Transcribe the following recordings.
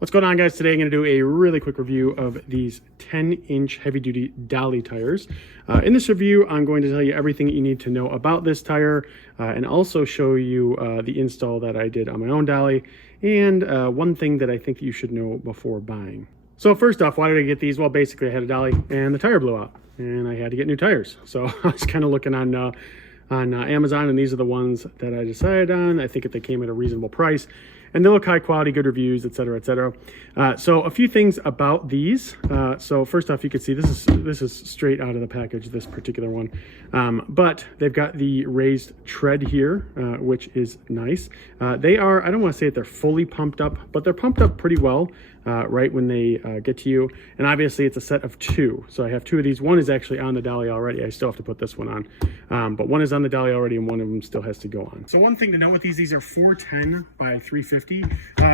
What's going on, guys? Today I'm going to do a really quick review of these 10-inch heavy-duty dolly tires. In this review, I'm going to tell you everything that you need to know about this tire and also show you the install that I did on my own dolly and one thing that I think you should know before buying. So first off, why did I get these? Well, basically I had a dolly and the tire blew out and I had to get new tires. So I was kind of looking on Amazon, and these are the ones that I decided on. I think if they came at a reasonable price and they look high quality, good reviews, etc., etc. So a few things about these. So first off, you can see this is straight out of the package, this particular one. But they've got the raised tread here, which is nice. They are, I don't want to say that they're fully pumped up, but they're pumped up pretty well right when they get to you. And obviously it's a set of two. So I have two of these. One is actually on the dolly already. I still have to put this one on. But one is on the dolly already and one of them still has to go on. So one thing to know with these are 410 by 350.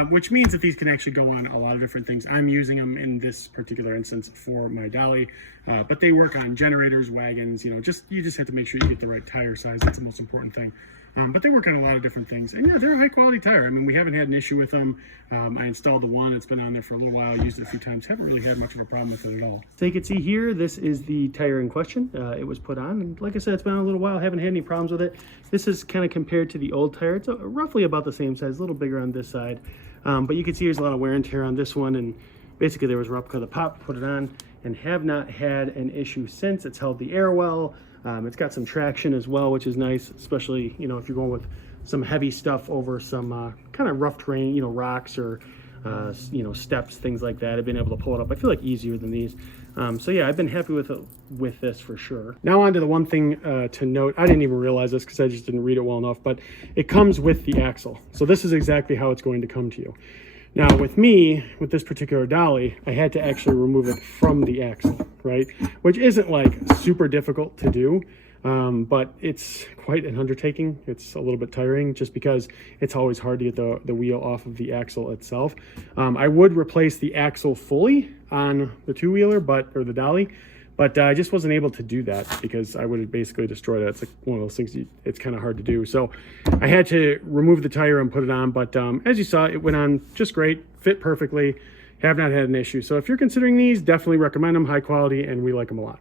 Which means that these can actually go on a lot of different things. I'm using them in this particular instance for my dolly, but they work on generators, wagons, you just have to make sure you get the right tire size. That's the most important thing. But they work on a lot of different things. And yeah, they're a high quality tire. I mean, we haven't had an issue with them. I installed the one, it's been on there for a little while, used it a few times, haven't really had much of a problem with it at all. So you can see here, this is the tire in question. It was put on, and like I said, it's been on a little while, haven't had any problems with it. This is kind of compared to the old tire. It's roughly about the same size, a little bigger on this side. But you can see there's a lot of wear and tear on this one, and basically there was a replica of the pop, put it on, and have not had an issue since. It's held the air well. It's got some traction as well, which is nice, especially, if you're going with some heavy stuff over some kind of rough terrain, rocks or, steps, things like that. I've been able to pull it up, I feel like, easier than these. So yeah, I've been happy with this for sure. Now on to the one thing to note. I didn't even realize this because I just didn't read it well enough, but it comes with the axle. So this is exactly how it's going to come to you. Now with me, with this particular dolly, I had to actually remove it from the axle, right? Which isn't like super difficult to do, but it's quite an undertaking. It's a little bit tiring just because it's always hard to get the wheel off of the axle itself. I would replace the axle fully on the two-wheeler, or the dolly, but I just wasn't able to do that because I would have basically destroyed it. It's like one of those things, it's kind of hard to do. So I had to remove the tire and put it on, but as you saw, it went on just great, fit perfectly, have not had an issue. So if you're considering these, definitely recommend them, high quality, and we like them a lot.